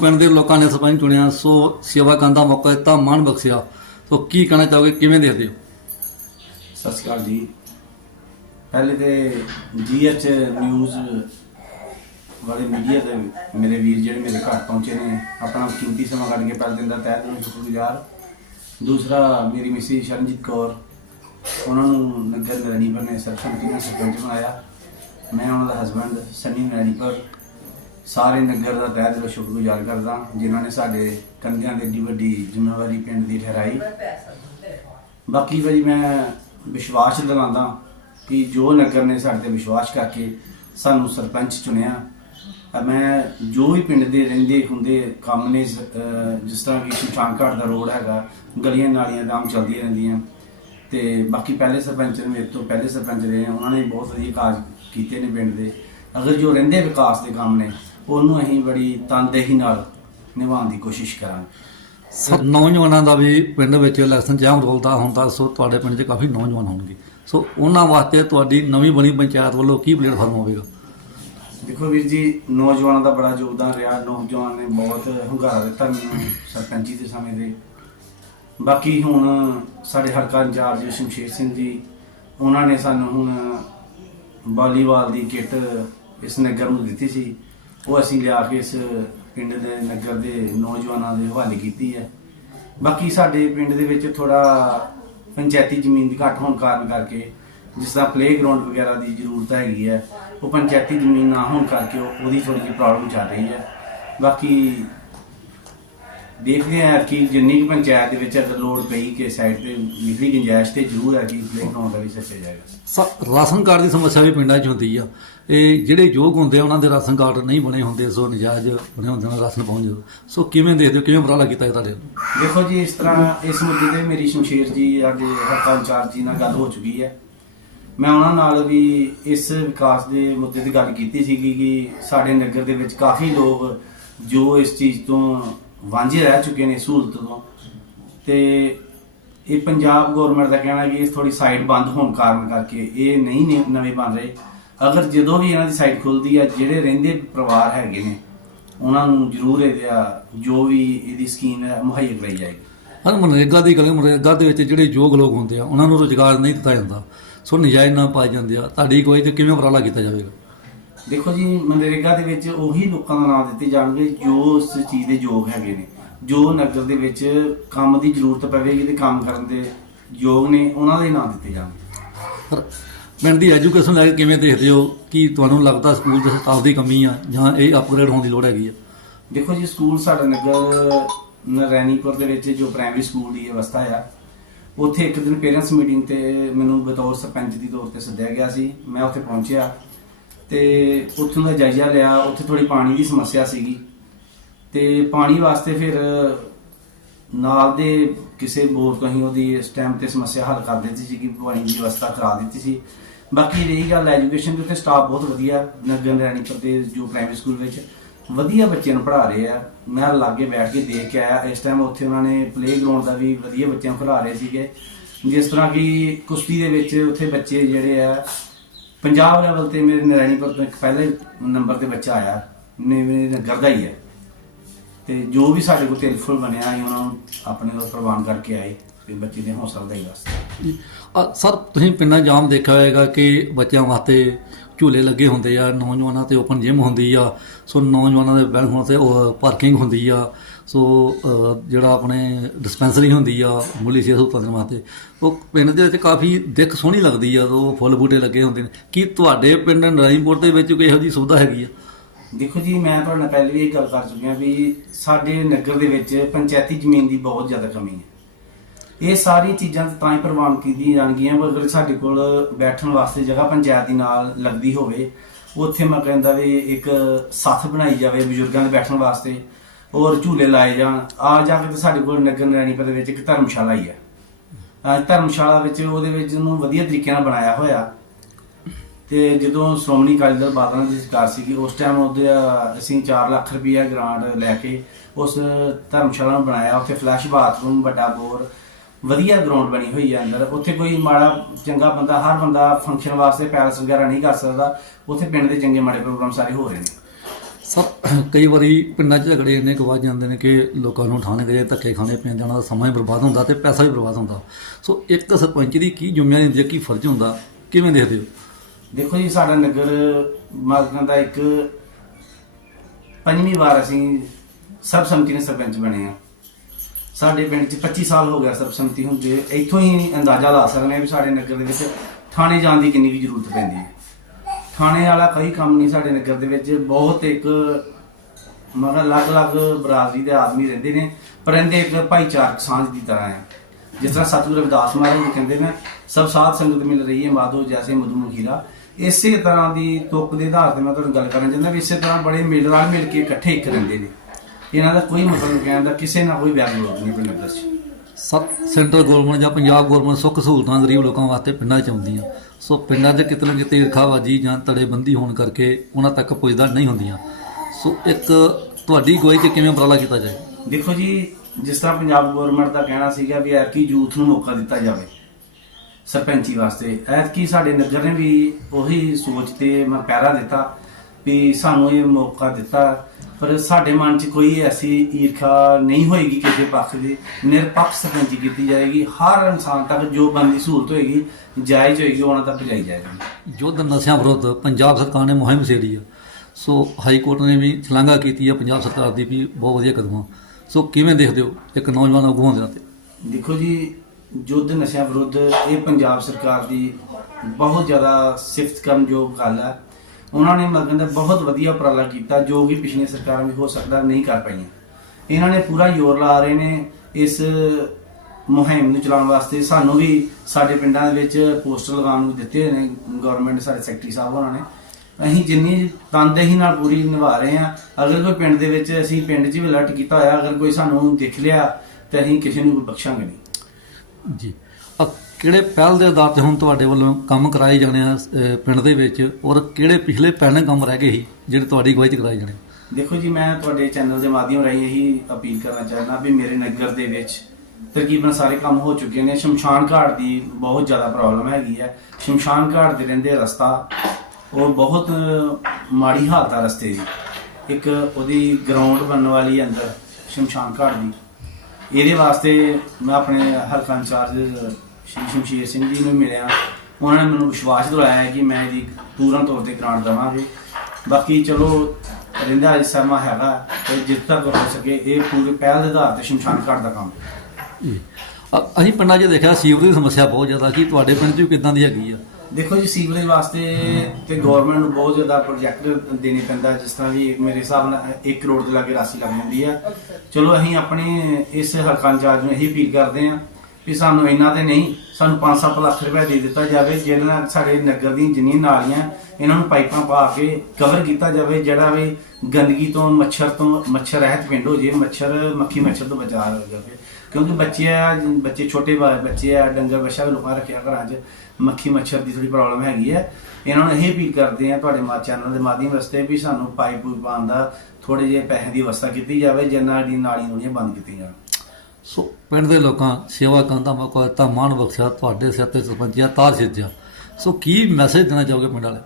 ਪਿੰਡ ਦੇ ਲੋਕਾਂ ਨੇ ਸਰਪੰਚ ਚੁਣਿਆ, ਸੋ ਸੇਵਾ ਕਰਨ ਦਾ ਮੌਕਾ ਦਿੱਤਾ, ਮਾਣ ਬਖਸ਼ਿਆ। ਸੋ ਕੀ ਕਹਿਣਾ ਚਾਹੋਗੇ, ਕਿਵੇਂ ਦੇਖਦੇ ਹੋ? ਸਤਿ ਸ਼੍ਰੀ ਅਕਾਲ ਜੀ। ਪਹਿਲੇ ਤੇ ਜੀਐਚ ਨਿਊਜ਼ ਵਾਲੇ ਮੀਡੀਆ ਦੇ ਮੇਰੇ ਵੀਰ ਜਿਹੜੇ ਮੇਰੇ ਘਰ ਪਹੁੰਚੇ ਨੇ, ਆਪਣਾ ਕੀਮਤੀ ਸਮਾਂ ਕੱਢ ਕੇ ਪਹਿਲ ਦਿਨ ਦਾ ਤਹਿ ਦਿਲੋਂ ਸ਼ੁਕਰਗੁਜ਼ਾਰ। ਦੂਸਰਾ ਮੇਰੀ ਮਿਸੀ ਸ਼ਰਨਜੀਤ ਕੌਰ, ਉਹਨਾਂ ਨੂੰ ਨਗਰ ਨਰੈਣੀਪੁਰ ਨੇ ਸਰਪੰਚ ਨੇ ਸਰਪੰਚ ਬਣਾਇਆ। ਮੈਂ ਉਹਨਾਂ ਦਾ ਹਸਬੰਡ ਸਨੀ ਨਰੈਣੀਪੁਰ ਸਾਰੇ ਨਗਰ ਦਾ ਤਹਿ ਦਿਲੋਂ ਸ਼ੁਕਰਗੁਜ਼ਾਰ ਕਰਦਾ ਜਿਨ੍ਹਾਂ ਨੇ ਸਾਡੇ ਕੰਧਿਆਂ ਦੇ ਏਡੀ ਵੱਡੀ ਜ਼ਿੰਮੇਵਾਰੀ ਪਿੰਡ ਦੀ ਠਹਿਰਾਈ। ਬਾਕੀ ਭਾਜੀ ਮੈਂ ਵਿਸ਼ਵਾਸ ਦਿਲਾਉਂਦਾ ਕਿ ਜੋ ਨਗਰ ਨੇ ਸਾਡੇ ਤੇ ਵਿਸ਼ਵਾਸ ਕਰਕੇ ਸਾਨੂੰ ਸਰਪੰਚ ਚੁਣਿਆ ਮੈਂ ਜੋ ਵੀ ਪਿੰਡ ਦੇ ਰਹਿੰਦੇ ਹੁੰਦੇ ਕੰਮ ਨੇ ਜਿਸ ਤਰ੍ਹਾਂ ਕਿ ਸ਼ਮਸ਼ਾਨ ਘਾਟ ਦਾ ਰੋਡ ਹੈਗਾ, ਗਲੀਆਂ ਨਾਲੀਆਂ ਦਾ ਕੰਮ ਚੱਲਦੀਆਂ ਰਹਿੰਦੀਆਂ। ਤੇ ਬਾਕੀ ਪਹਿਲੇ ਸਰਪੰਚ ਨੇ ਮੇਰੇ ਤੋਂ ਪਹਿਲੇ ਸਰਪੰਚ ਰਹੇ ਆ, ਉਹਨਾਂ ਨੇ ਬਹੁਤ ਵਧੀਆ ਕਾਜ ਕੀਤੇ ਨੇ ਪਿੰਡ ਦੇ। ਅਗਰ ਜੋ ਰਹਿੰਦੇ ਵਿਕਾਸ ਦੇ ਕੰਮ ਨੇ ਉਹਨੂੰ ਅਸੀਂ ਬੜੀ ਤਨਦੇਹੀ ਨਾਲ ਨਿਭਾਉਣ ਦੀ ਕੋਸ਼ਿਸ਼ ਕਰਾਂਗੇ। ਸਰ, ਨੌਜਵਾਨਾਂ ਦਾ ਵੀ ਪਿੰਡ ਵਿੱਚ ਇਲੈਕਸ਼ਨ 'ਚ ਰੋਲਦਾ ਹੁੰਦਾ, ਸੋ ਤੁਹਾਡੇ ਪਿੰਡ 'ਚ ਕਾਫੀ ਨੌਜਵਾਨ ਹੋਣਗੇ। ਸੋ ਉਹਨਾਂ ਵਾਸਤੇ ਤੁਹਾਡੀ ਨਵੀਂ ਬਣੀ ਪੰਚਾਇਤ ਵੱਲੋਂ ਕੀ ਪਲੇਟਫਾਰਮ ਹੋਵੇਗਾ? ਦੇਖੋ ਵੀਰ ਜੀ, ਨੌਜਵਾਨਾਂ ਦਾ ਬੜਾ ਯੋਗਦਾਨ ਰਿਹਾ। ਨੌਜਵਾਨ ਨੇ ਬਹੁਤ ਹੁੰਗਾਰਾ ਦਿੱਤਾ ਮੈਨੂੰ ਸਰਪੰਚੀ ਦੇ ਸਮੇਂ ਦੇ। ਬਾਕੀ ਹੁਣ ਸਾਡੇ ਹਲਕਾ ਇੰਚਾਰਜ ਸ਼ਮਸ਼ੇਰ ਸਿੰਘ ਜੀ, ਉਹਨਾਂ ਨੇ ਸਾਨੂੰ ਹੁਣ ਵਾਲੀਬਾਲ ਦੀ ਕਿੱਟ ਇਸ ਨਗਰ ਨੂੰ ਦਿੱਤੀ ਸੀ। ਉਹ ਅਸੀਂ ਲਿਆ ਕੇ ਇਸ ਪਿੰਡ ਦੇ ਨਗਰ ਦੇ ਨੌਜਵਾਨਾਂ ਦੇ ਹਵਾਲੇ ਕੀਤੀ ਹੈ। ਬਾਕੀ ਸਾਡੇ ਪਿੰਡ ਦੇ ਵਿੱਚ ਥੋੜਾ ਪੰਚਾਇਤੀ ਜ਼ਮੀਨ ਦੀ ਘੱਟ ਹੋਣ ਕਾਰਨ ਕਰਕੇ ਜਿਸ ਦਾ ਪਲੇਗਰਾਉਂਡ ਵਗੈਰਾ ਦੀ ਜ਼ਰੂਰਤ ਹੈਗੀ ਹੈ, ਉਹ ਪੰਚਾਇਤੀ ਜ਼ਮੀਨ ਨਾ ਹੋਣ ਕਰਕੇ ਉਹ- ਉਹਦੀ ਥੋੜੀ ਜਿਹੀ ਪ੍ਰੋਬਲਮ ਚੱਲ ਰਹੀ ਹੈ। ਬਾਕੀ ਦੇਖਦੇ ਹਾਂ ਕਿ ਜਿੰਨੀ ਕੁ ਪੰਚਾਇਤ ਦੇ ਵਿੱਚ ਅਗਰ ਲੋੜ ਪਈ ਕਿ ਸਾਈਡ ਤੇ ਨਿਕਲੀ ਗੁੰਜਾਇਸ਼ ਤੇ ਜ਼ਰੂਰ ਹੈ ਕਿ ਪਲੇਗਰਾਉਂਡ ਦਾ ਵੀ ਸੱਚਿਆ ਜਾਏਗਾ। ਸ- ਰਾਸ਼ਨ ਕਾਰਡ ਦੀ ਸਮੱਸਿਆ ਵੀ ਪਿੰਡਾਂ 'ਚ ਹੁੰਦੀ ਆ। ਇਹ ਜਿਹੜੇ ਯੋਗ ਹੁੰਦੇ ਆ ਉਹਨਾਂ ਦੇ ਰਾਸ਼ਨ ਕਾਰਡ ਨਹੀਂ ਬਣੇ ਹੁੰਦੇ ਸੋ ਨਜਾਇਜ਼ ਬਣੇ ਹੁੰਦੇ ਨੇ ਰਾਸ਼ਨ ਪਹੁੰਚ ਜਾਂਦਾ ਸੋ ਕਿਵੇਂ ਦੇਖਦੇ ਹੋ ਕਿਵੇਂ ਉਪਰਾਲਾ ਕੀਤਾ ਹੈ ਤੁਹਾਡੇ? ਵੱਲੋਂ? ਦੇਖੋ ਜੀ ਇਸ ਤਰ੍ਹਾਂ ਇਸ ਮੁੱਦੇ ਤੇ ਮੇਰੀ ਸ਼ਮਸ਼ੇਰ ਜੀ ਸਾਡੇ ਹਲਕਾ ਇੰਚਾਰਜ ਜੀ ਨਾਲ ਗੱਲ ਹੋ ਚੁੱਕੀ ਹੈ। ਮੈਂ ਉਹਨਾਂ ਨਾਲ ਵੀ ਇਸ ਵਿਕਾਸ ਦੇ ਮੁੱਦੇ ਤੇ ਗੱਲ ਕੀਤੀ ਸੀਗੀ ਕਿ ਸਾਡੇ ਨਗਰ ਦੇ ਵਿੱਚ ਕਾਫੀ ਲੋਕ ਜੋ ਇਸ ਚੀਜ਼ ਤੋਂ ਵਾਂਝੇ ਰਹਿ ਚੁੱਕੇ ਨੇ ਸਹੂਲਤ ਤੋਂ। ਤੇ ਇਹ ਪੰਜਾਬ ਗਵਰਨਮੈਂਟ ਦਾ ਕਹਿਣਾ ਕਿ ਇਹ ਥੋੜੀ ਸਾਈਟ ਬੰਦ ਹੋਣ ਕਾਰਨ ਕਰਕੇ ਇਹ ਨਹੀਂ ਨਵੇਂ ਬਣ ਰਹੇ। ਅਗਰ ਜਦੋਂ ਵੀ ਇਹਨਾਂ ਦੀ ਸਾਈਟ ਖੁੱਲਦੀ ਆ, ਜਿਹੜੇ ਰਹਿੰਦੇ ਪਰਿਵਾਰ ਹੈਗੇ ਨੇ, ਉਹਨਾਂ ਨੂੰ ਜ਼ਰੂਰ ਇਹਦੇ ਆ ਜੋ ਵੀ ਇਹਦੀ ਸਕੀਮ ਹੈ, ਮੁਹੱਈਆ ਕਰਾਈ ਜਾਏਗੀ। ਹਾਂ ਮਨਰੇਗਾ ਦੀ ਗੱਲ ਮਨਰੇਗਾ ਦੇ ਵਿੱਚ ਜਿਹੜੇ ਯੋਗ ਲੋਕ ਹੁੰਦੇ ਆ, ਉਹਨਾਂ ਨੂੰ ਰੁਜ਼ਗਾਰ ਨਹੀਂ ਦਿੱਤਾ ਜਾਂਦਾ। ਸੋ ਨਜਾਇਜ਼ ਨਾ ਪਾਏ ਜਾਂਦੇ ਆ। ਤੁਹਾਡੀ ਕੋਈ ਤੇ ਕਿਵੇਂ ਉਪਰਾਲਾ ਕੀਤਾ ਜਾਵੇਗਾ? ਦੇਖੋ ਜੀ ਮਨਰੇਗਾ ਦੇ ਵਿੱਚ ਉਹੀ ਲੋਕਾਂ ਦਾ ਨਾਮ ਦਿੱਤੇ ਜਾਣਗੇ ਜੋ ਉਸ ਚੀਜ਼ ਦੇ ਯੋਗ ਹੈਗੇ ਨੇ। ਜੋ ਨਗਰ ਦੇ ਵਿੱਚ ਕੰਮ ਦੀ ਜ਼ਰੂਰਤ ਪਵੇਗੀ ਤੇ ਕੰਮ ਕਰਨ ਦੇ ਯੋਗ ਨੇ ਉਹਨਾਂ ਦੇ ਨਾਮ ਦਿੱਤੇ ਜਾਣਗੇ। ਪਰ ਪਿੰਡ ਦੀ ਐਜੂਕੇਸ਼ਨ ਲੈ ਕੇ ਕਿਵੇਂ ਦੇਖਦੇ ਹੋ? ਕਿ ਤੁਹਾਨੂੰ ਲੱਗਦਾ ਸਕੂਲ ਦੇ ਸਟਾਫ ਦੀ ਕਮੀ ਆ ਜਾਂ ਇਹ ਅਪਗ੍ਰੇਡ ਹੋਣ ਦੀ ਲੋੜ ਹੈਗੀ ਆ? ਦੇਖੋ ਜੀ ਸਕੂਲ ਸਾਡਾ ਨਗਰ ਨਰੈਣੀਪੁਰ ਦੇ ਵਿੱਚ ਜੋ ਪ੍ਰਾਇਮਰੀ ਸਕੂਲ ਦੀ ਅਵਸਥਾ ਆ ਉੱਥੇ ਇੱਕ ਦਿਨ ਪੇਰੈਂਟਸ ਮੀਟਿੰਗ ਤੇ ਮੈਨੂੰ ਬਤੌਰ ਸਰਪੰਚ ਦੀ ਤੌਰ ਤੇ ਸੱਦਿਆ ਗਿਆ ਸੀ। ਮੈਂ ਉੱਥੇ ਪਹੁੰਚਿਆ। ਤੇ ਉੱਥੋਂ ਦਾ ਜਾਇਜ਼ਾ ਲਿਆ, ਉੱਥੇ ਥੋੜੀ ਪਾਣੀ ਦੀ ਸਮੱਸਿਆ ਸੀਗੀ। ਤੇ ਪਾਣੀ ਵਾਸਤੇ ਫਿਰ ਨਾਲ ਦੇ ਕਿਸੇ ਬੋਰ ਤੋਂ ਉਹਦੀ ਇਸ ਟਾਈਮ ਤੇ ਸਮੱਸਿਆ ਹੱਲ ਕਰ ਦਿੱਤੀ ਸੀ ਕਿ ਪਾਣੀ ਦੀ ਵਿਵਸਥਾ ਕਰਾ ਦਿੱਤੀ ਸੀ। ਬਾਕੀ ਰਹੀ ਗੱਲ ਐਜੂਕੇਸ਼ਨ ਦੇ ਉੱਤੇ ਸਟਾਫ ਬਹੁਤ ਵਧੀਆ, ਨਗਰ ਨਰਾਇਣੀਪੁਰ ਦੇ ਜੋ ਪ੍ਰਾਇਮਰੀ ਸਕੂਲ ਵਿੱਚ ਵਧੀਆ ਬੱਚਿਆਂ ਨੂੰ ਪੜ੍ਹਾ ਰਹੇ ਆ। ਮੈਂ ਲਾਗੇ ਬੈਠ ਕੇ ਦੇਖ ਕੇ ਆਇਆ, ਇਸ ਟਾਈਮ ਉੱਥੇ ਉਹਨਾਂ ਨੇ ਪਲੇਗਰਾਉਂਡ ਦਾ ਵੀ ਵਧੀਆ ਬੱਚਿਆਂ ਨੂੰ ਖਿਲਾ ਰਹੇ ਸੀਗੇ। ਜਿਸ ਤਰ੍ਹਾਂ ਕਿ ਕੁਸ਼ਤੀ ਦੇ ਵਿੱਚ ਉੱਥੇ ਬੱਚੇ ਜਿਹੜੇ ਆ ਪੰਜਾਬ ਲੈਵਲ ਤੇ ਮੇਰੇ ਨਰਾਇਣੀਪੁਰ ਤੋਂ ਇੱਕ ਪਹਿਲੇ ਨੰਬਰ ਤੇ ਬੱਚਾ ਆਇਆ। ਮੇਰੇ ਨਗਰ ਦਾ ਹੀ ਹੈ ਤੇ ਜੋ ਵੀ ਸਾਡੇ ਕੋਲ ਤਿਲਫੁਲ ਬਣਿਆ, ਅਸੀਂ ਉਹਨਾਂ ਨੂੰ ਆਪਣੇ ਕੋਲ ਪ੍ਰਵਾਨ ਕਰਕੇ ਆਏ ਤੇ ਬੱਚੇ ਨੇ ਹੌਸਲਾ ਦਾ ਹੀ ਵਾਸਤੇ ਸਰ, ਤੁਸੀਂ ਪਿੰਡਾਂ ਜਾਮ ਦੇਖਿਆ ਹੋਵੇਗਾ ਕਿ ਬੱਚਿਆਂ ਵਾਸਤੇ ਝੂਲੇ ਲੱਗੇ ਹੁੰਦੇ ਆ, ਨੌਜਵਾਨਾਂ ਤੇ ਓਪਨ ਜਿਮ ਹੁੰਦੀ ਆ, ਸੋ ਨੌਜਵਾਨਾਂ ਦੇ ਬੈਠਣ ਹੋਣ 'ਤੇ ਪਾਰਕਿੰਗ ਹੁੰਦੀ ਆ। ਸੋ ਜਿਹੜਾ ਆਪਣੇ ਡਿਸਪੈਂਸਰੀ ਹੁੰਦੀ ਆ, ਮੁੱਢਲੀ ਸਿਹਤ ਸਹੂਲਤਾਂ ਦੇ ਵਾਸਤੇ ਉਹ ਪਿੰਡ ਦੇ ਵਿੱਚ ਕਾਫੀ ਦਿੱਖ ਸੋਹਣੀ ਲੱਗਦੀ ਆ ਉਹ ਫੁੱਲ ਬੂਟੇ ਲੱਗੇ ਹੁੰਦੇ ਨੇ। ਕੀ ਤੁਹਾਡੇ ਪਿੰਡ ਨਰਾਇਣਪੁਰ ਦੇ ਵਿੱਚ ਕੋਈ ਇਹੋ ਜਿਹੀ ਸੁਵਿਧਾ ਹੈਗੀ ਆ? ਦੇਖੋ ਜੀ, ਮੈਂ ਤੁਹਾਡੇ ਨਾਲ ਪਹਿਲੇ ਵੀ ਇਹ ਗੱਲ ਕਰ ਚੁੱਕਿਆ ਵੀ ਸਾਡੇ ਨਗਰ ਦੇ ਵਿੱਚ ਪੰਚਾਇਤੀ ਜ਼ਮੀਨ ਦੀ ਬਹੁਤ ਜ਼ਿਆਦਾ ਕਮੀ ਹੈ। ਇਹ ਸਾਰੀ ਚੀਜ਼ਾਂ ਤਾਂ ਹੀ ਪ੍ਰਵਾਨ ਕੀਤੀਆਂ ਜਾਣਗੀਆਂ, ਵੀ ਅਗਰ ਸਾਡੇ ਕੋਲ ਬੈਠਣ ਵਾਸਤੇ ਜਗ੍ਹਾ ਪੰਚਾਇਤ ਦੀ ਨਾਲ ਲੱਗਦੀ ਹੋਵੇ, ਉੱਥੇ ਮੈਂ ਕਹਿੰਦਾ ਵੀ ਇੱਕ ਸੱਥ ਬਣਾਈ ਜਾਵੇ ਬਜ਼ੁਰਗਾਂ ਦੇ ਬੈਠਣ ਵਾਸਤੇ। ਔਰ ਝੂਲੇ ਲਾਏ ਜਾਣ। ਆ ਜਾ ਕੇ ਤੇ ਸਾਡੇ ਕੋਲ ਨਗਰ ਨਰਾਇਣੀਪੁਰ ਦੇ ਵਿੱਚ ਇੱਕ ਧਰਮਸ਼ਾਲਾ ਹੀ ਹੈ ਅਹ ਧਰਮਸ਼ਾਲਾ ਵਿੱਚ ਉਹਦੇ ਵਿੱਚ ਉਹਨੂੰ ਵਧੀਆ ਤਰੀਕੇ ਨਾਲ ਬਣਾਇਆ ਹੋਇਆ। ਤੇ ਜਦੋਂ ਸ਼੍ਰੋਮਣੀ ਅਕਾਲੀ ਦਲ ਬਾਦਲਾਂ ਦੀ ਸਰਕਾਰ ਸੀਗੀ, ਉਸ ਟਾਈਮ ਉਹਦੇ, ਅਸੀਂ 4 ਲੱਖ ਰੁਪਈਆ ਗ੍ਰਾਂਟ ਲੈ ਕੇ ਉਸ ਧਰਮਸ਼ਾਲਾ ਨੂੰ ਬਣਾਇਆ। ਉੱਥੇ ਫਲੈਸ਼ ਬਾਥਰੂਮ ਵੱਡਾ ਬੋਰ, ਵਧੀਆ ਗਰਾਊਂਡ ਬਣੀ ਹੋਈ ਹੈ ਅੰਦਰ। ਉੱਥੇ ਕੋਈ ਮਾੜਾ, ਚੰਗਾ ਬੰਦਾ, ਹਰ ਬੰਦਾ ਫੰਕਸ਼ਨ ਵਾਸਤੇ ਪੈਲਸ ਵਗੈਰਾ ਨਹੀਂ ਕਰ ਸਕਦਾ। ਉੱਥੇ ਪਿੰਡ ਦੇ ਚੰਗੇ ਮਾੜੇ ਪ੍ਰੋਗਰਾਮ ਸਾਰੇ ਹੋ ਰਹੇ ਨੇ। ਸਰ, ਕਈ ਵਾਰੀ ਪਿੰਡਾਂ 'ਚ ਝਗੜੇ ਇੰਨੇ ਕੁ ਵੱਧ ਜਾਂਦੇ ਨੇ ਕਿ ਲੋਕਾਂ ਨੂੰ ਠਾਣੇ ਗਏ, ਧੱਕੇ ਖਾਣੇ ਪੈਂਦੇ ਉਹਨਾਂ ਦਾ ਸਮਾਂ ਹੀ ਬਰਬਾਦ ਹੁੰਦਾ ਤੇ ਪੈਸਾ ਵੀ ਬਰਬਾਦ ਹੁੰਦਾ। ਸੋ ਇੱਕ ਸਰਪੰਚ ਦੀ ਕੀ ਜ਼ਿੰਮੇਵਾਰੀ ਹੁੰਦੀ ਹੈ, ਕੀ ਫਰਜ਼ ਹੁੰਦਾ? ਕਿਵੇਂ ਦੇਖਦੇ ਹੋ? ਦੇਖੋ ਜੀ, ਸਾਡਾ ਨਗਰ ਮਾਲਕਾਂ ਦਾ ਇੱਕ ਪੰਜਵੀਂ ਵਾਰ ਅਸੀਂ ਸਰਬਸੰਮਤੀ ਨਾਲ ਸਰਪੰਚ ਬਣੇ ਆ ਸਾਡੇ ਪਿੰਡ 'ਚ 25 ਸਾਲ ਹੋ ਗਿਆ ਸਰਬਸੰਮਤੀ ਹੁੰਦੇ ਇੱਥੋਂ ਹੀ ਅੰਦਾਜ਼ਾ ਲਾ ਸਕਦੇ ਆ ਵੀ ਸਾਡੇ ਨਗਰ ਦੇ ਵਿੱਚ ਥਾਣੇ ਜਾਣ ਦੀ ਕਿੰਨੀ ਕੁ ਜ਼ਰੂਰਤ ਪੈਂਦੀ ਹੈ। ਥਾਣੇ ਵਾਲਾ ਕੋਈ ਕੰਮ ਨਹੀਂ ਸਾਡੇ ਨਗਰ ਦੇ ਵਿੱਚ। ਬਹੁਤ ਇੱਕ ਮਗਰ ਅਲੱਗ-ਅਲੱਗ ਬਰਾਦਰੀ ਦੇ ਆਦਮੀ ਰਹਿੰਦੇ ਨੇ, ਪਰ ਇਹਦੇ ਇੱਕ ਭਾਈਚਾਰਕ ਸਾਂਝ ਦੀ ਤਰ੍ਹਾਂ ਹੈ। ਜਿਸ ਤਰ੍ਹਾਂ ਸਤਿਗੁਰੂ ਰਵਿਦਾਸ ਮਹਾਰਾਜ ਜੀ ਕਹਿੰਦੇ ਨੇ, ਸਭ ਸਾਧ ਸੰਗਤ ਮਿਲ ਰਹੀ ਹੈ ਮਾਧੋ ਜੈਸੇ ਮਧੂ ਮਖੀਰਾ ਇਸੇ ਤਰ੍ਹਾਂ ਦੀ ਤੁਕ ਦੇ ਆਧਾਰ ਤੇ ਮੈਂ ਤੁਹਾਨੂੰ ਗੱਲ ਕਰਨ ਚਾਹੁੰਦਾ ਵੀ ਇਸੇ ਤਰ੍ਹਾਂ ਬੜੇ ਮਿਲ ਰਲ ਮਿਲ ਕੇ ਇਕੱਠੇ ਇੱਕ ਰਹਿੰਦੇ ਨੇ। ਇਹਨਾਂ ਦਾ ਕੋਈ ਮਤਲਬ ਕਹਿਣ ਦਾ ਕਿਸੇ ਨਾਲ ਕੋਈ ਵਿਆਹ ਵਿਰੋਧ ਨਹੀਂ ਆਪਣੇ ਨਗਰ 'ਚ ਸਭ ਸੈਂਟਰ ਗਵਰਨਮੈਂਟ ਜਾਂ ਪੰਜਾਬ ਗਵਰਨਮੈਂਟ ਸੁੱਖ ਸਹੂਲਤਾਂ ਗਰੀਬ ਲੋਕਾਂ ਵਾਸਤੇ ਪਿੰਡਾਂ 'ਚ ਆਉਂਦੀਆਂ। ਸੋ ਪਿੰਡਾਂ 'ਚ ਕਿਤੇ ਨਾ ਕਿਤੇ ਈਰਖਾਬਾਜੀ ਜਾਂ ਤੜੇਬੰਦੀ ਹੋਣ ਕਰਕੇ ਉਹਨਾਂ ਤੱਕ ਪੁੱਜਦਾ ਨਹੀਂ ਹੁੰਦੀਆਂ। ਸੋ ਇੱਕ ਤੁਹਾਡੀ ਗੋਈ 'ਚ ਕਿਵੇਂ ਉਪਰਾਲਾ ਕੀਤਾ ਜਾਏ? ਦੇਖੋ ਜੀ, ਜਿਸ ਤਰ੍ਹਾਂ ਪੰਜਾਬ ਗਵਰਨਮੈਂਟ ਦਾ ਕਹਿਣਾ ਸੀਗਾ ਵੀ ਐਤਕੀ ਯੂਥ ਨੂੰ ਮੌਕਾ ਦਿੱਤਾ ਜਾਵੇ ਸਰਪੰਚੀ ਵਾਸਤੇ। ਐਤਕੀ ਸਾਡੇ ਨਗਰ ਨੇ ਵੀ ਉਹੀ ਸੋਚ ਤੇ ਮੈਂ ਪਹਿਰਾ ਦਿੱਤਾ। ਵੀ ਸਾਨੂੰ ਇਹ ਮੌਕਾ ਦਿੱਤਾ। ਪਰ ਸਾਡੇ ਮਨ 'ਚ ਕੋਈ ਐਸੀ ਈਰਖਾ ਨਹੀਂ ਹੋਏਗੀ ਕਿਸੇ ਪੱਖ ਦੀ। ਨਿਰਪੱਖ ਸਰਪੰਚੀ ਕੀਤੀ ਜਾਏਗੀ। ਹਰ ਇਨਸਾਨ ਤੱਕ ਜੋ ਬੰਦੀ ਸਹੂਲਤ ਹੋਏਗੀ ਜਾਇਜ਼ ਹੋਏਗੀ ਉਹਨਾਂ ਤੱਕ ਪਹੁੰਚਾਈ ਜਾਏਗੀ। ਯੁੱਧ ਨਸ਼ਿਆਂ ਵਿਰੁੱਧ ਪੰਜਾਬ ਸਰਕਾਰ ਨੇ ਮੁਹਿੰਮ ਛੇੜੀ ਆ। ਸੋ ਹਾਈ ਕੋਰਟ ਨੇ ਵੀ ਸ਼ਲਾਘਾ ਕੀਤੀ ਆ ਪੰਜਾਬ ਸਰਕਾਰ ਦੀ ਵੀ ਬਹੁਤ ਵਧੀਆ ਕਦਮ। ਸੋ ਕਿਵੇਂ ਦੇਖਦੇ ਹੋ ਇੱਕ ਨੌਜਵਾਨ ਅਗਵਾਉਣ ਦੇ ਨਾਤੇ ਦੇਖੋ ਜੀ ਯੁੱਧ ਨਸ਼ਿਆਂ ਵਿਰੁੱਧ ਇਹ ਪੰਜਾਬ ਸਰਕਾਰ ਦੀ ਬਹੁਤ ਜ਼ਿਆਦਾ ਸਿਫਤ ਕਰਨਯੋਗ ਗੱਲ ਹੈ ਉਹਨਾਂ ਨੇ ਮਗਨ ਦਾ ਬਹੁਤ ਵਧੀਆ ਉਪਰਾਲਾ ਕੀਤਾ, ਜੋ ਕਿ ਪਿਛਲੀਆਂ ਸਰਕਾਰਾਂ ਵੀ ਹੋ ਸਕਦਾ ਨਹੀਂ ਕਰ ਪਾਈਆਂ। ਇਹਨਾਂ ਨੇ ਪੂਰਾ ਜ਼ੋਰ ਲਾ ਰਹੇ ਨੇ ਇਸ ਮੁਹਿੰਮ ਨੂੰ ਚਲਾਉਣ ਵਾਸਤੇ। ਸਾਨੂੰ ਵੀ ਸਾਡੇ ਪਿੰਡਾਂ ਦੇ ਵਿੱਚ ਪੋਸਟਰ ਲਗਾਉਣ ਨੂੰ ਦਿੱਤੇ ਹੋਏ ਨੇ ਗਵਰਨਮੈਂਟ ਸਾਡੇ ਸੈਕਟਰੀ ਸਾਹਿਬ ਉਹਨਾਂ ਨੇ। ਅਸੀਂ ਜਿੰਨੀ ਤਨਦੇਹੀ ਨਾਲ ਪੂਰੀ ਨਿਭਾ ਰਹੇ ਹਾਂ, ਅਗਰ ਕੋਈ ਪਿੰਡ ਦੇ ਵਿੱਚ ਅਸੀਂ ਪਿੰਡ 'ਚ ਵੀ ਅਲਰਟ ਕੀਤਾ ਹੋਇਆ, ਅਗਰ ਕੋਈ ਸਾਨੂੰ ਦੇਖ ਲਿਆ, ਤਾਂ ਅਸੀਂ ਕਿਸੇ ਨੂੰ ਕੋਈ ਬਖਸ਼ਾਂਗੇ ਨਹੀਂ। ਜੀ। ਕਿਹੜੇ ਪਹਿਲ ਦੇ ਆਧਾਰ ਤੇ ਹੁਣ ਤੁਹਾਡੇ ਵੱਲੋਂ ਕੰਮ ਕਰਾਏ ਜਾਣੇ ਆ ਅਹ, ਪਿੰਡ ਦੇ ਵਿੱਚ ਔਰ ਕਿਹੜੇ ਪਿਛਲੇ ਪਹਿਲੇ ਕੰਮ ਰਹਿ ਗਏ ਸੀ ਜਿਹੜੇ ਤੁਹਾਡੀ ਅਗਵਾਈ 'ਚ ਕਰਾਏ ਜਾਣੇ? ਦੇਖੋ ਜੀ ਮੈਂ ਤੁਹਾਡੇ ਚੈਨਲ ਦੇ ਮਾਧਿਅਮ ਰਾਹੀਂ ਇਹੀ ਅਪੀਲ ਕਰਨਾ ਚਾਹੁੰਦਾ ਵੀ ਮੇਰੇ ਨਗਰ ਦੇ ਵਿੱਚ ਤਕਰੀਬਨ ਸਾਰੇ ਕੰਮ ਹੋ ਚੁੱਕੇ ਨੇ। ਸ਼ਮਸ਼ਾਨ ਘਾਟ ਦੀ ਬਹੁਤ ਜ਼ਿਆਦਾ ਪ੍ਰੋਬਲਮ ਹੈਗੀ ਹੈ। ਸ਼ਮਸ਼ਾਨ ਘਾਟ ਦੇ ਰਹਿੰਦੇ ਰਸਤਾ ਉਹ ਬਹੁਤ ਮਾੜੀ ਹਾਲਤ ਆ ਰਸਤੇ ਦੀ। ਇੱਕ ਉਹਦੀ ਗਰਾਊਂਡ ਬਣਨ ਵਾਲੀ ਹੈ ਅੰਦਰ ਸ਼ਮਸ਼ਾਨ ਘਾਟ ਦੀ। ਇਹਦੇ ਵਾਸਤੇ ਮੈਂ ਆਪਣੇ ਹਲਕਾ ਇੰਚਾਰਜ ਸ਼੍ਰੀ ਸ਼ਮਸ਼ੀਰ ਸਿੰਘ ਜੀ ਨੂੰ ਮਿਲਿਆ। ਉਹਨਾਂ ਨੇ ਮੈਨੂੰ ਵਿਸ਼ਵਾਸ ਦਿਵਾਇਆ ਹੈ ਕਿ ਮੈਂ ਇਹਦੀ ਪੂਰਨ ਤੌਰ ਤੇ ਗ੍ਰਾਂਟ ਦੇਵਾਂਗੇ। ਬਾਕੀ ਚਲੋ ਰਿੰਦਾ ਅਜ ਸਮਾਂ ਹੈਗਾ ਤੇ ਜਿੱਦ ਤੱਕ ਹੋ ਸਕੇ ਇਹ ਪੂਰੇ ਪਹਿਲ ਦੇ ਆਧਾਰ ਤੇ ਸ਼ਮਸ਼ਾਨ ਘਾਟ ਦਾ ਕੰਮ ਜੀ। ਅ- ਅਸੀਂ ਪਿੰਡਾਂ 'ਚ ਦੇਖਿਆ ਸੀਵਰੇਜ ਦੀ ਸਮੱਸਿਆ ਬਹੁਤ ਜ਼ਿਆਦਾ ਕੀ ਤੁਹਾਡੇ ਪਿੰਡ 'ਚ ਵੀ ਕਿਦਾਂ ਦੀ ਹੈਗੀ ਆ? ਦੇਖੋ ਜੀ ਸੀਵਰੇਜ ਵਾਸਤੇ ਤੇ ਗਵਰਨਮੈਂਟ ਨੂੰ ਬਹੁਤ ਜ਼ਿਆਦਾ ਪ੍ਰੋਜੈਕਟ ਦੇਣੇ ਪੈਂਦਾ ਜਿਸ ਤਰ੍ਹਾਂ ਵੀ ਮੇਰੇ ਹਿਸਾਬ ਨਾਲ 1 ਕਰੋੜ ਦੇ ਲਾਗੇ ਰਾਸ਼ੀ ਲੱਗ ਜਾਂਦੀ ਆ ਚਲੋ ਅਸੀਂ ਆਪਣੇ ਇਸ ਹਲਕਾ ਇੰਚਾਰਜ ਨੂੰ ਇਹੀ ਅਪੀਲ ਕਰਦੇ ਹਾਂ ਵੀ ਸਾਨੂੰ ਇੰਨਾ ਤੇ ਨਹੀਂ, ਸਾਨੂੰ 5-7 ਲੱਖ ਰੁਪਏ ਦੇ ਦਿੱਤਾ ਜਾਵੇ ਜਿਹਦੇ ਨਾਲ ਸਾਡੇ ਨਗਰ ਦੀਆਂ ਜਿੰਨੀਆਂ ਨਾਲੀਆਂ, ਇਹਨਾਂ ਨੂੰ ਪਾਈਪਾਂ ਪਾ ਕੇ ਕਵਰ ਕੀਤਾ ਜਾਵੇ, ਜਿਹੜਾ ਵੀ ਗੰਦਗੀ ਤੋਂ, ਮੱਛਰ ਤੋਂ, ਮੱਛਰ ਰਹਿਤ ਪਿੰਡ ਹੋ ਜੇ, ਮੱਛਰ, ਮੱਖੀ ਮੱਛਰ ਤੋਂ ਬਚਾਅ ਹੋ ਜਾਵੇ। ਕਿਉਂਕਿ ਬੱਚੇ ਆ, ਬੱਚੇ ਛੋਟੇ ਬੱਚੇ ਆ, ਡੰਗਰ ਬੱਛਾ ਵੀ ਲੋਕਾਂ ਰੱਖਿਆ ਘਰਾਂ 'ਚ, ਮੱਖੀ ਮੱਛਰ ਦੀ ਥੋੜੀ ਪ੍ਰੋਬਲਮ ਹੈਗੀ ਹੈ ਇਹਨਾਂ ਨੂੰ ਇਹ ਅਪੀਲ ਕਰਦੇ ਆ ਤੁਹਾਡੇ ਮਾ, ਚੈਨਲ ਦੇ ਮਾਧਿਅਮ ਰਸਤੇ ਵੀ ਸਾਨੂੰ ਪਾਈਪ ਪੂਈਪ ਪਾਉਣ ਦਾ ਥੋੜੇ ਜਿਹੇ ਪੈਸੇ ਦੀ ਵਿਵਸਥਾ ਕੀਤੀ ਜਾਵੇ ਜਿਸ ਨਾਲ ਦੀ ਨਾਲੀਆਂ ਨੂਲੀਆਂ ਬੰਦ ਕੀਤੀਆਂ ਜਾਣ। ਸੋ ਪਿੰਡ ਦੇ ਲੋਕਾਂ, ਸੇਵਾ ਕਰਨ ਦਾ ਮੌਕਾ ਦਿੱਤਾ, ਮਾਣ ਬਖਸ਼ਿਆ, ਤੁਹਾਡੇ ਸਿਰ ਤੇ ਸਰਪੰਚੀਆ ਤਾਰ ਸਿੱਜਿਆ ਸੋ ਕੀ ਮੈਸੇਜ ਦੇਣਾ ਚਾਹੋਗੇ ਪਿੰਡ ਵਾਲੇ?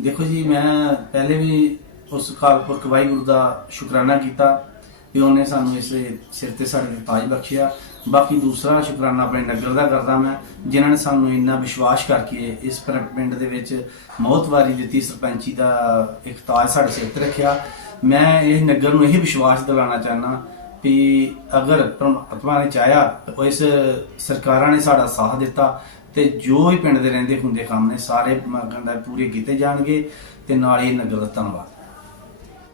ਦੇਖੋ ਜੀ, ਮੈਂ ਪਹਿਲੇ ਵੀ ਉਸ ਕਾਲਪੁਰਖ ਵਾਹਿਗੁਰੂ ਦਾ ਸ਼ੁਕਰਾਨਾ ਕੀਤਾ ਕਿ ਉਹਨੇ ਸਾਨੂੰ ਇਸ ਸਿਰ ਤੇ ਸਾਡੇ ਤਾਜ ਬਖਸ਼ਿਆ। ਬਾਕੀ ਦੂਸਰਾ ਸ਼ੁਕਰਾਨਾ ਆਪਣੇ ਨਗਰ ਦਾ ਕਰਦਾ ਮੈਂ, ਜਿਨ੍ਹਾਂ ਨੇ ਸਾਨੂੰ ਇੰਨਾ ਵਿਸ਼ਵਾਸ ਕਰਕੇ ਇਸ ਪਿੰਡ ਦੇ ਵਿੱਚ ਮੌਤ ਵਾਰੀ ਦਿੱਤੀ, ਸਰਪੰਚੀ ਦਾ ਇੱਕ ਤਾਜ ਸਾਡੇ ਸਿਰ ਤੇ ਰੱਖਿਆ। ਮੈਂ ਇਹ ਨਗਰ ਨੂੰ ਇਹ ਵਿਸ਼ਵਾਸ ਦਿਲਾਉਣਾ ਚਾਹਨਾ ਵੀ ਅਗਰ ਪਰਮਾਤਮਾ ਨੇ ਚਾਹਿਆ, ਤਾਂ ਇਸ ਸਰਕਾਰਾਂ ਨੇ ਸਾਡਾ ਸਾਥ ਦਿੱਤਾ ਤੇ ਜੋ ਵੀ ਪਿੰਡ ਦੇ ਰਹਿੰਦੇ ਹੁੰਦੇ ਕੰਮ ਨੇ, ਸਾਰੇ ਮਗਨ ਦਾ ਪੂਰੇ ਕੀਤੇ ਜਾਣਗੇ ਤੇ ਨਾਲ ਹੀ ਨਗਰ ਦਾ ਧੰਨਵਾਦ।